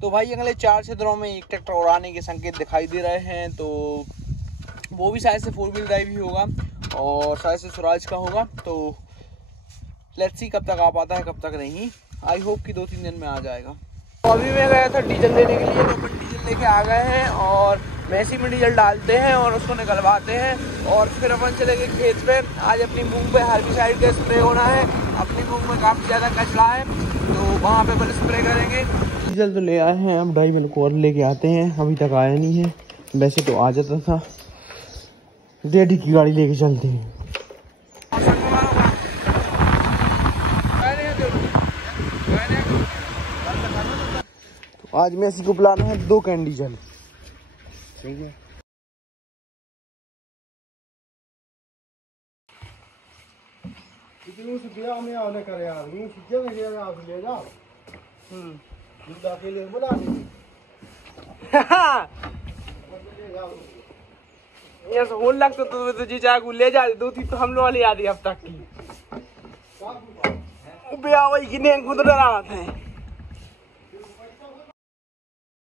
तो भाई अगले 4 से दिनों में एक ट्रैक्टर और आने के संकेत दिखाई दे रहे हैं। तो वो भी शायद से 4 व्हील ड्राइव ही होगा और शायद से स्वराज का होगा। तो लेट्स सी कब तक आ पाता है कब तक नहीं। आई होप कि 2-3 दिन में आ जाएगा। तो अभी मैं गया था डीजल लेने के लिए, तो अपन डीजल लेके आ गए हैं और मैसी में डीजल डालते हैं और उसको निकलवाते हैं और फिर अपन चले गए खेत पे। आज अपनी मूंग पे हर्बिसाइड का स्प्रे होना है। अपनी मूंग में काफ़ी ज़्यादा कचरा है तो वहाँ पे अपन स्प्रे करेंगे। डीजल तो ले आए हैं, अब ड्राइवर को और लेके आते हैं। अभी तक आया नहीं है, वैसे तो आ जाता था। डेढ़ी की गाड़ी लेके चलते हैं। तो आज मैसी को पिलाना है 2 कैन डीजल। सही है। हो लगता तो तुझे चाहे ले जा 2-3 तो हम लोग वाली याद है अब तक की। वही कितने खुद डरा है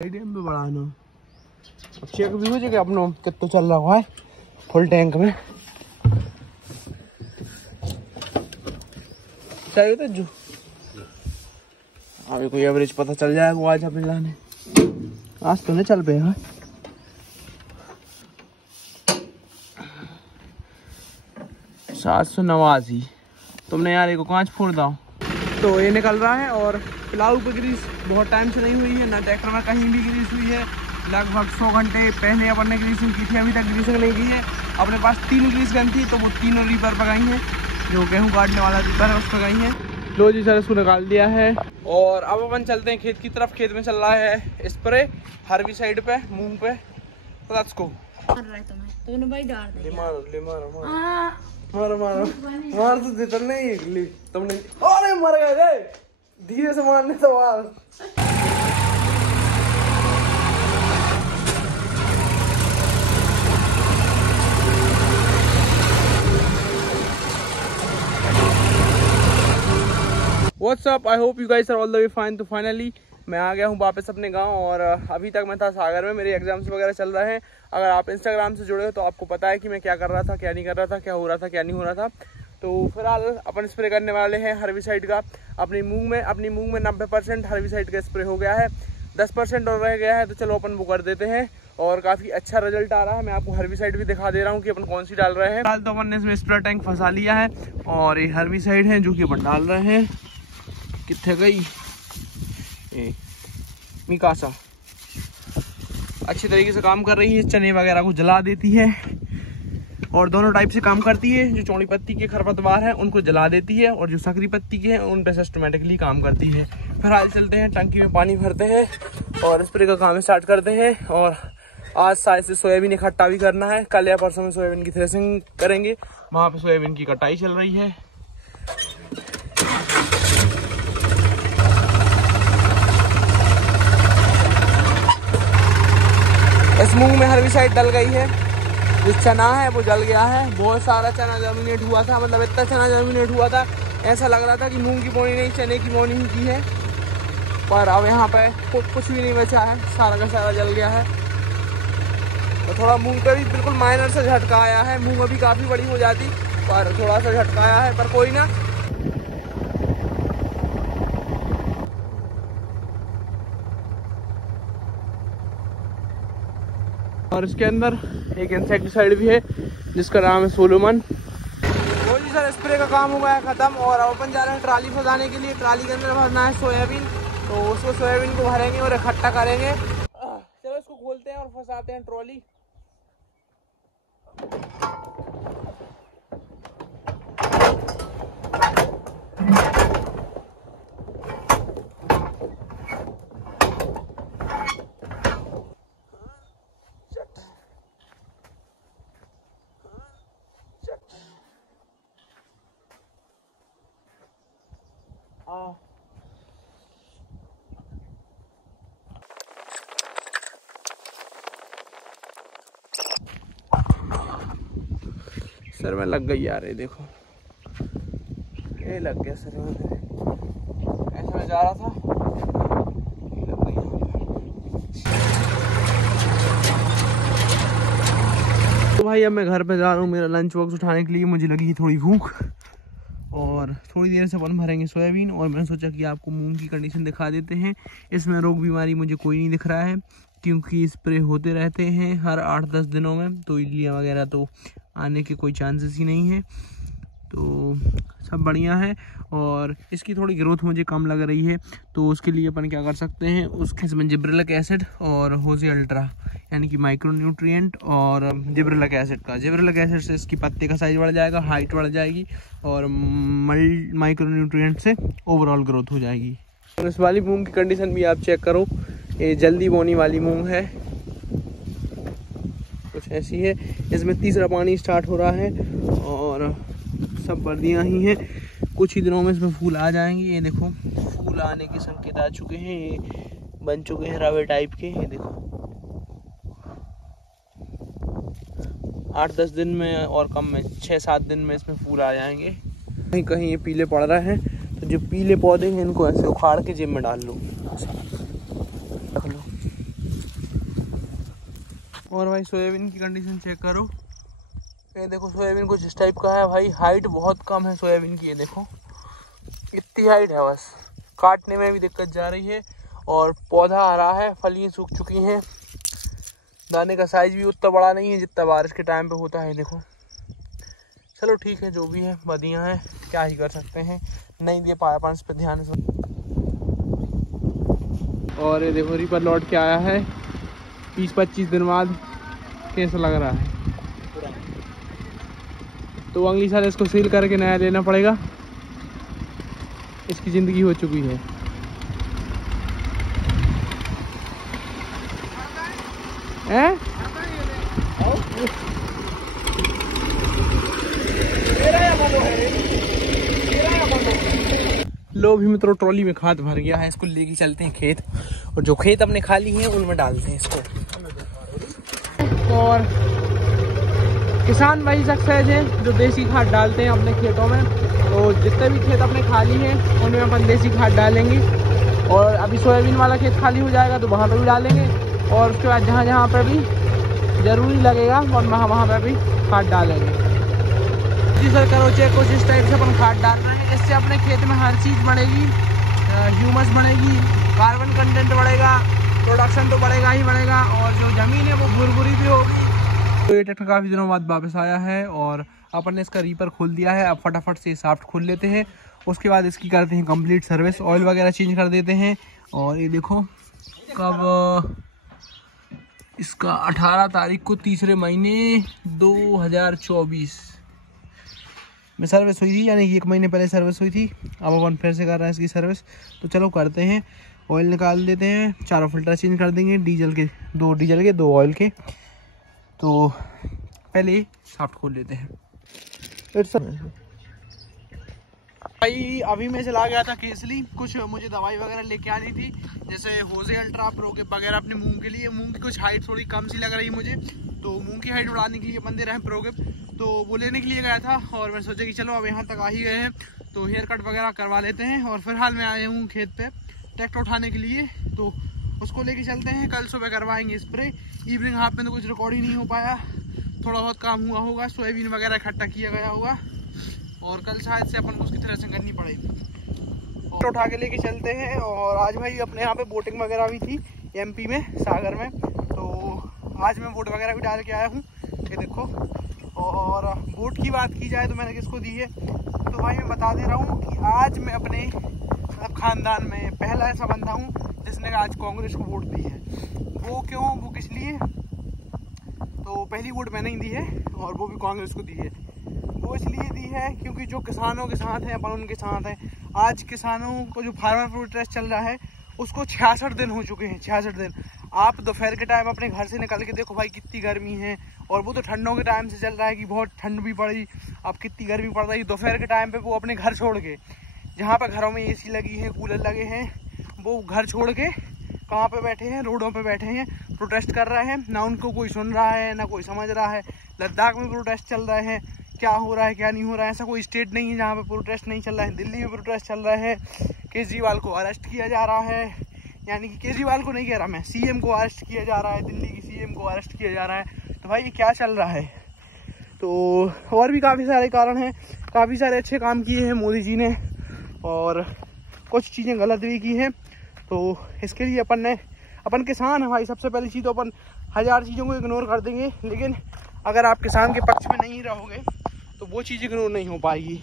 भी बढ़ाना। चेक भी हो जाएगा अपना कितना चल रहा है फुल टैंक में। चाहिए तो जो अभी कोई एवरेज पता चल जाएगा आज अपने लाने। आज तो नहीं चल पे है। 789 तुमने यार एक कांच फोड़ दो। तो ये निकल रहा है और प्लाऊ पे ग्रीस बहुत टाइम से नहीं हुई है, ना ट्रैक्टर में कहीं भी ग्रीस हुई है। लगभग 100 घंटे पहले अपन ने ग्रीसिंग की थी, अभी तक ग्रीसिंग नहीं की है। अपने पास 3 ग्रीस गन थी तो वो तीनों रीपर पर गई हैं। जो गेहूँ काटने वाला रीपर है उस पर गई हैं। लो जी सर, इसको निकाल दिया है और अब अपन चलते हैं खेत की तरफ। खेत में चल रहा है स्प्रे हर्बिसाइड पे मूंग पे। Let's go. मार तो देता नहीं तुमने। अरे मर गए, धीरे से मारने तो मार। What's up? I hope you guys are all the way fine। तो फाइनली मैं आ गया हूँ वापस अपने गांव और अभी तक मैं था सागर में। मेरे एग्जाम्स वगैरह चल रहे हैं। अगर आप इंस्टाग्राम से जुड़े हो तो आपको पता है कि मैं क्या कर रहा था, क्या नहीं कर रहा था, क्या हो रहा था, क्या नहीं हो रहा था। तो फिलहाल अपन स्प्रे करने वाले हैं हर्बिसाइड का अपनी मूंग में 90% हर्बिसाइड का स्प्रे हो गया है। 10% और रह गया है तो चलो अपन वो कर देते हैं और काफ़ी अच्छा रिजल्ट आ रहा है। मैं आपको हर्बिसाइड भी दिखा दे रहा हूँ कि अपन कौन सी डाल रहे हैं। फिलहाल तो अपन ने इसमें स्प्रे टैंक फंसा लिया है और ये हर्बिसाइड है जो कि अपन डाल रहे हैं। कितने गई मिकासा अच्छी तरीके से काम कर रही है, चने वगैरह को जला देती है और दोनों टाइप से काम करती है। जो चौड़ी पत्ती के खरपतवार हैं उनको जला देती है और जो सकरी पत्ती के हैं उन पर सिस्टमेटिकली काम करती है। फिलहाल चलते हैं टंकी में पानी भरते हैं और स्प्रे का काम स्टार्ट करते हैं। और आज शायद से सोयाबीन इकट्ठा भी करना है। कल या परसों में सोयाबीन की थ्रेसिंग करेंगे, वहाँ पे सोयाबीन की कटाई चल रही है। इस मूंग में हर्बिसाइड डल गई है। जो चना है वो जल गया है। बहुत सारा चना जर्मिनेट हुआ था, मतलब इतना चना जर्मिनेट हुआ था ऐसा लग रहा था कि मूंग की बोनी नहीं चने की बोनी ही की है। पर अब यहाँ पे कुछ भी नहीं बचा है, सारा का सारा जल गया है। तो थोड़ा मूंग पे भी बिल्कुल माइनर से झटका आया है। मूंग अभी काफ़ी बड़ी हो जाती पर थोड़ा सा झटका आया है, पर कोई ना। और इसके अंदर एक इंसेक्टिसाइड भी है जिसका नाम है सोलोमन। वो जी सर, स्प्रे का काम हो गया है ख़त्म और अपन जा रहे हैं ट्राली फंसाने के लिए। ट्राली के अंदर भरना है सोयाबीन, तो उसको सोयाबीन को भरेंगे और इकट्ठा करेंगे। चलो इसको खोलते हैं और फंसाते हैं ट्रॉली। सर में लग गई यार, ये देखो ये लग गया सर में। ऐसे में जा रहा था, ये लग गई। भाई अब मैं घर पे जा रहा हूँ मेरा लंच बॉक्स उठाने के लिए। मुझे लगी थोड़ी भूख और थोड़ी देर से अपन भरेंगे सोयाबीन। और मैंने सोचा कि आपको मूंग की कंडीशन दिखा देते हैं। इसमें रोग बीमारी मुझे कोई नहीं दिख रहा है क्योंकि स्प्रे होते रहते हैं हर 8-10 दिनों में, तो इल्लियाँ वगैरह तो आने के कोई चांसेस ही नहीं है। तो सब बढ़िया है और इसकी थोड़ी ग्रोथ मुझे कम लग रही है, तो उसके लिए अपन क्या कर सकते हैं, उसके इसमें जिब्रेलिक एसिड और होजे अल्ट्रा यानी कि माइक्रो न्यूट्रिएंट और जिब्रेलिक एसिड का। जिब्रेलिक एसिड से इसकी पत्ते का साइज बढ़ जाएगा, हाइट बढ़ जाएगी और माइक्रो न्यूट्रिएंट से ओवरऑल ग्रोथ हो जाएगी। और इस वाली मूंग की कंडीशन भी आप चेक करो, ये जल्दी बोनी वाली मूंग है, कुछ ऐसी है। इसमें तीसरा पानी स्टार्ट हो रहा है और सब वर्दियाँ ही हैं। कुछ ही दिनों में इसमें फूल आ जाएंगे। ये देखो फूल आने के संकेत आ चुके हैं, ये बन चुके हैं रवे टाइप के। ये देखो 8-10 दिन में और कम में 6-7 दिन में इसमें फूल आ जाएंगे। कहीं कहीं ये पीले पड़ रहे हैं, तो जो पीले पौधे हैं इनको ऐसे उखाड़ के जेब में डाल लो, रख लो। और भाई सोयाबीन की कंडीशन चेक करो, ये देखो सोयाबीन कुछ इस टाइप का है भाई। हाइट बहुत कम है सोयाबीन की, ये देखो इतनी हाइट है, बस काटने में भी दिक्कत जा रही है। और पौधा आ रहा है, फलियाँ सूख चुकी हैं, दाने का साइज भी उतना बड़ा नहीं है जितना बारिश के टाइम पे होता है। देखो चलो ठीक है, जो भी है बदियाँ हैं, क्या ही कर सकते हैं, नहीं दे पाया पानी पे ध्यान से। और ये देखो रीपर लौट के आया है 20-25 दिन बाद, कैसा लग रहा है। तो अगली साल इसको सील करके नया लेना पड़ेगा, इसकी ज़िंदगी हो चुकी है। लो भी मित्रों, ट्रॉली में खाद भर गया है, इसको लेके चलते हैं खेत और जो खेत अपने खाली हैं उनमें डालते हैं इसको। और किसान वही सक्सेस हैं जो देसी खाद डालते हैं अपने खेतों में। तो जितने भी खेत अपने खाली हैं उनमें अपन देसी खाद डालेंगे। और अभी सोयाबीन वाला खेत खाली हो जाएगा तो वहाँ पे भी डालेंगे, और उसके बाद जहाँ जहाँ पर भी ज़रूरी लगेगा वहाँ पर भी खाद डालेंगे। जी सर, करो चेक कुछ इस टाइप से अपन खाद डाल रहे हैं, इससे अपने खेत में हर चीज़ बढ़ेगी, ह्यूमस बढ़ेगी, कार्बन कंटेंट बढ़ेगा, प्रोडक्शन तो बढ़ेगा ही बढ़ेगा, और जो ज़मीन है वो भुरभुरी भी होगी। तो ये ट्रैक्टर काफ़ी दिनों बाद वापस आया है और अपन ने इसका रीपर खोल दिया है। अब फटाफट से साफ्ट खोल लेते हैं, उसके बाद इसकी करते हैं कंप्लीट सर्विस, ऑयल वगैरह चेंज कर देते हैं। और ये देखो कब इसका 18 तारीख को तीसरे महीने 2024 में सर्विस हुई थी, यानी कि 1 महीने पहले सर्विस हुई थी। अब अपन फिर से कर रहे हैं इसकी सर्विस, तो चलो करते हैं। ऑयल निकाल देते हैं, चारों फिल्टर चेंज कर देंगे, डीजल के 2 ऑयल के। तो पहले साफ्ट खोल लेते हैं। भाई अभी मैं चला गया था केसली, कुछ मुझे दवाई वगैरह लेके आनी थी, जैसे होजे अल्ट्रा प्रोकेप वगैरह अपने मूंग के लिए। मूंग की कुछ हाइट थोड़ी कम सी लग रही मुझे, तो मूंग की हाइट बढ़ाने के लिए अपन दे रहे हैं प्रोकेप, तो वो लेने के लिए गया था। और मैं सोचा कि चलो अब यहाँ तक आ ही गए हैं तो हेयर कट वगैरह करवा लेते हैं। और फिलहाल मैं आया हूँ खेत पे ट्रैक्टर उठाने के लिए, तो उसको लेके चलते हैं। कल सुबह करवाएंगे स्प्रे। इवनिंग हाफ में तो कुछ रिकॉर्ड ही नहीं हो पाया, थोड़ा बहुत काम हुआ होगा, सोयाबीन वगैरह इकट्ठा किया गया होगा, और कल शायद से अपन को उसकी तरह से करनी पड़ेगी। और उठा के लेके चलते हैं। और आज भाई अपने यहाँ पे बोटिंग वगैरह भी थी एमपी में, सागर में, तो आज मैं बोट वगैरह भी डाल के आया हूँ, ये देखो। और बोट की बात की जाए तो मैंने किसको दी है, तो भाई मैं बता दे रहा हूँ कि आज मैं अपने खानदान में पहला ऐसा बंदा हूँ जिसने आज कांग्रेस को वोट दी है। वो क्यों, वो किस लिए, तो पहली वोट मैंने ही दी है और वो भी कांग्रेस को दी है। वो इसलिए दी है क्योंकि जो किसानों के साथ हैं अपन उनके साथ हैं। आज किसानों को जो फार्मर प्रोटेस्ट चल रहा है उसको 66 दिन हो चुके हैं, 66 दिन। आप दोपहर के टाइम अपने घर से निकल के देखो भाई कितनी गर्मी है, और वो तो ठंडों के टाइम से चल रहा है कि बहुत ठंड भी पड़ी, अब कितनी गर्मी पड़ रही है। दोपहर के टाइम पे वो अपने घर छोड़ के, जहाँ पे घरों में एसी लगी है, कूलर लगे हैं, वो घर छोड़ के कहाँ पे बैठे हैं, रोडों पे बैठे हैं, प्रोटेस्ट कर रहे हैं। ना उनको कोई सुन रहा है ना कोई समझ रहा है। लद्दाख में प्रोटेस्ट चल रहे हैं, क्या हो रहा है क्या नहीं हो रहा है, ऐसा कोई स्टेट नहीं है जहाँ पे प्रोटेस्ट नहीं चल रहा है। दिल्ली में प्रोटेस्ट चल रहा है, केजरीवाल को अरेस्ट किया जा रहा है, यानी कि केजरीवाल को नहीं कह रहा मैं, सीएम को अरेस्ट किया जा रहा है, दिल्ली की सीएम को अरेस्ट किया जा रहा है। तो भाई ये क्या चल रहा है, तो और भी काफ़ी सारे कारण हैं, काफ़ी सारे अच्छे काम किए हैं मोदी जी ने और कुछ चीज़ें गलत भी की हैं। तो इसके लिए अपन किसान है भाई, सबसे पहली चीज़ तो अपन 1000 चीज़ों को इग्नोर कर देंगे, लेकिन अगर आप किसान के पक्ष में नहीं रहोगे तो वो चीज़ इग्नोर नहीं हो पाएगी।